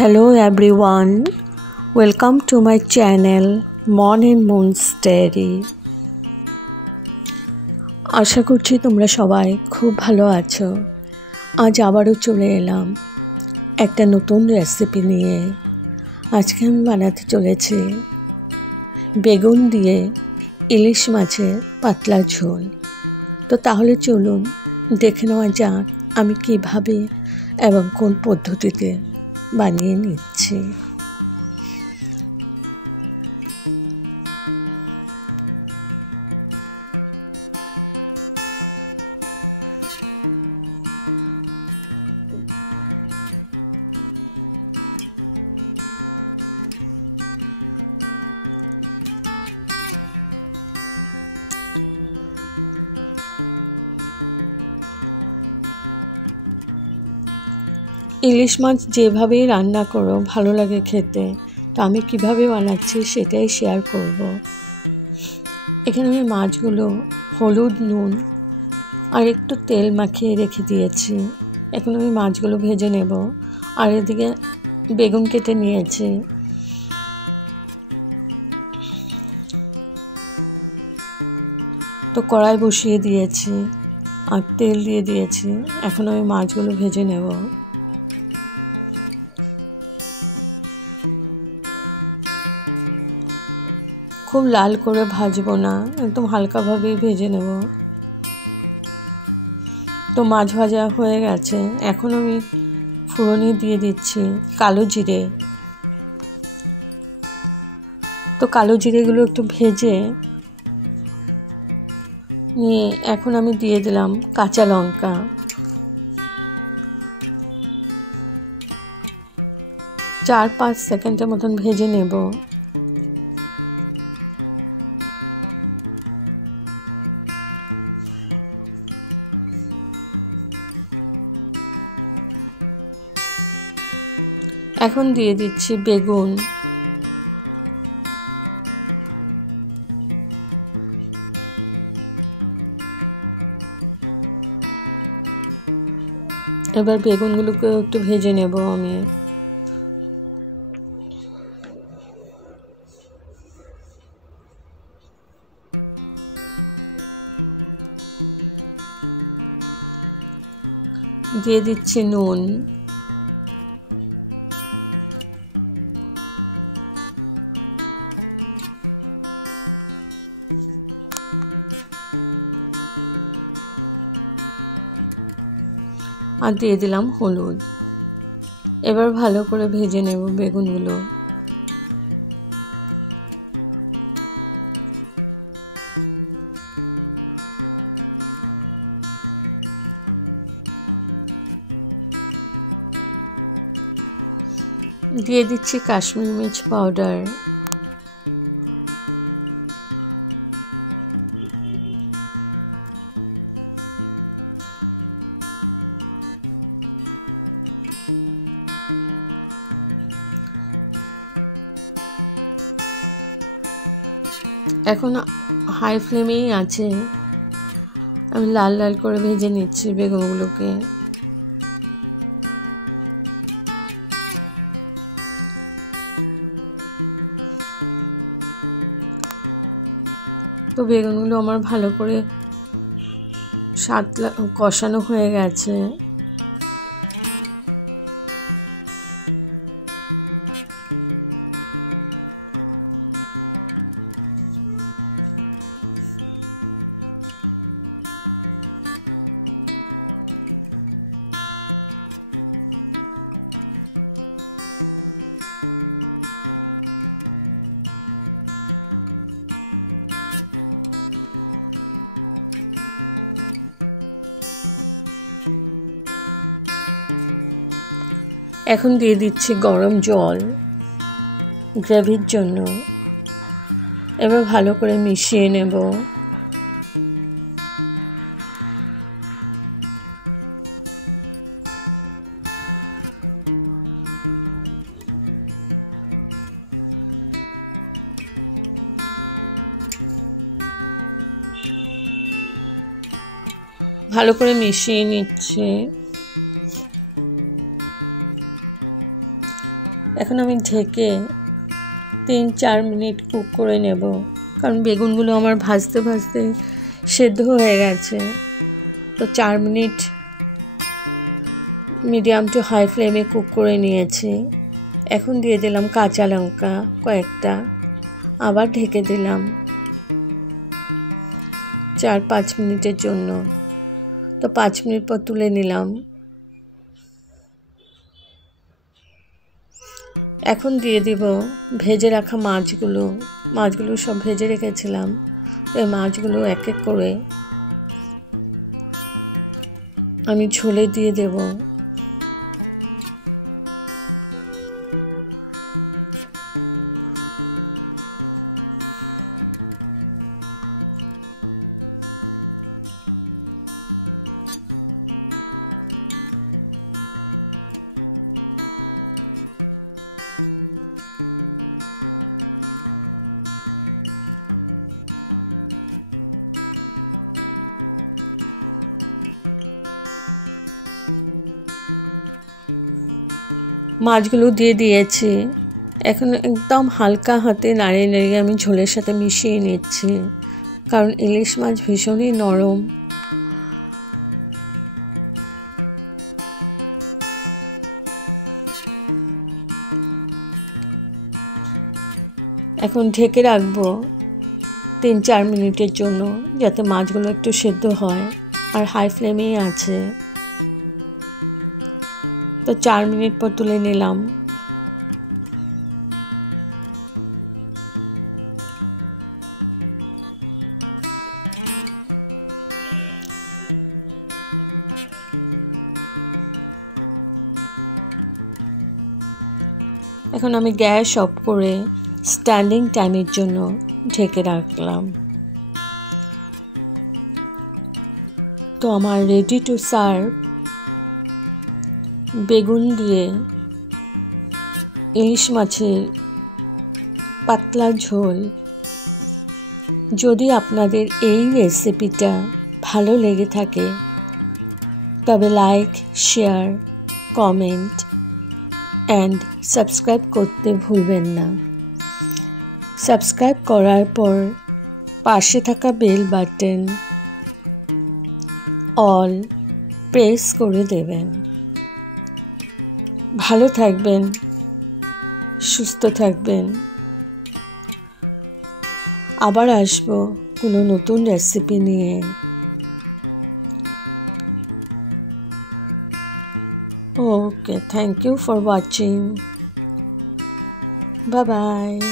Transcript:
Hello everyone, welcome to my channel Mon and Moon's Diary। আশা করছি তোমরা সবাই খুব ভালো আছো। আজ আবারও চলে এলাম একটা নতুন রেসিপি নিয়ে। আজকে আমি বানাতে চলেছি বেগুন দিয়ে ইলিশ মাছের পাতলা ঝোল। তো তাহলে চলুন দেখে নেওয়া যাক আমি কিভাবে এবং কোন পদ্ধতিতে বানিয়ে নিচ্ছি। ইলিশ মাছ যেভাবেই রান্না করো ভালো লাগে খেতে, তো আমি কিভাবে বানাচ্ছি সেটাই শেয়ার করব। এখানে আমি মাছগুলো হলুদ, নুন আর একটু তেল মাখিয়ে রেখে দিয়েছি। এখন আমি মাছগুলো ভেজে নেব। আর এদিকে বেগুন কেটে নিয়েছি। তো কড়াই বসিয়ে দিয়েছি আর তেল দিয়ে দিয়েছি। এখন আমি মাছগুলো ভেজে নেব। খুব লাল করে ভাজবো না, একদম হালকাভাবেই ভেজে নেব। তো মাছ ভাজা হয়ে গেছে। এখন আমি ফোড়নে দিয়ে দিচ্ছি কালো জিরে। তো কালো জিরেগুলো একটু ভেজে নিয়ে এখন আমি দিয়ে দিলাম কাঁচা লঙ্কা। চার পাঁচ সেকেন্ডের মতন ভেজে নেব। এখন দিয়ে দিচ্ছি বেগুন। এবার বেগুনগুলোকে একটু ভেজে নেব আমি। দিয়ে দিচ্ছি নুন। আর দিয়ে দিলাম হলুদ। এবার ভালো করে ভেজে নেব বেগুনগুলো। দিয়ে দিচ্ছি কাশ্মীরি মির্চ পাউডার। এখন হাই ফ্লেমেই আছে। আমি লাল লাল করে ভেজে নিচ্ছি বেগুনগুলোকে। তো বেগুনগুলো আমার ভালো করে কষানো হয়ে গেছে। এখন দিয়ে দিচ্ছি গরম জল গ্রেভির জন্য। এবার ভালো করে মিশিয়ে নেব। ভালো করে মিশিয়ে নিচ্ছে। এখন আমি ঢেকে 3-4 মিনিট কুক করে নেব, কারণ বেগুনগুলো আমার ভাজতে ভাজতে সেদ্ধ হয়ে গেছে। তো 4 মিনিট মিডিয়াম টু হাই ফ্লেমে কুক করে নিয়েছি। এখন দিয়ে দিলাম কাঁচা লঙ্কা কয়েকটা, আবার ঢেকে দিলাম 4-5 মিনিটের জন্য। তো 5 মিনিট পর তুলে নিলাম। এখন দিয়ে দিব ভেজে রাখা মাছগুলো সব ভেজে রেখেছিলাম। এই মাছগুলো এক এক করে আমি ঝোলে দিয়ে দেব। মাছগুলো দিয়ে দিয়েছি। এখন একদম হালকা হাতে নাড়িয়ে নাড়িয়ে আমি ঝোলের সাথে মিশিয়ে নিচ্ছি, কারণ ইলিশ মাছ ভীষণই নরম। এখন ঢেকে রাখবো 3-4 মিনিটের জন্য, যাতে মাছগুলো একটু সেদ্ধ হয়, আর হাই ফ্লেমেই আছে। তো 4 মিনিট পর তুলে নিলাম। এখন আমি গ্যাস অফ করে স্ট্যান্ডিং টাইমের জন্য ঢেকে রাখলাম। তো আমার রেডি টু সার্ভ বেগুন দিয়ে ইলিশ মাছের পাতলা ঝোল। যদি আপনাদের এই রেসিপিটা ভালো লেগে থাকে তবে like, share, comment and subscribe করতে ভুলবেন না। সাবস্ক্রাইব করার পর পাশে থাকা বেল বাটন অল প্রেস করে দেবেন। ভালো থাকবেন, সুস্থ থাকবেন। আবার আসবো কোনো নতুন রেসিপি নিয়ে। Okay, thank you for watching. Bye bye.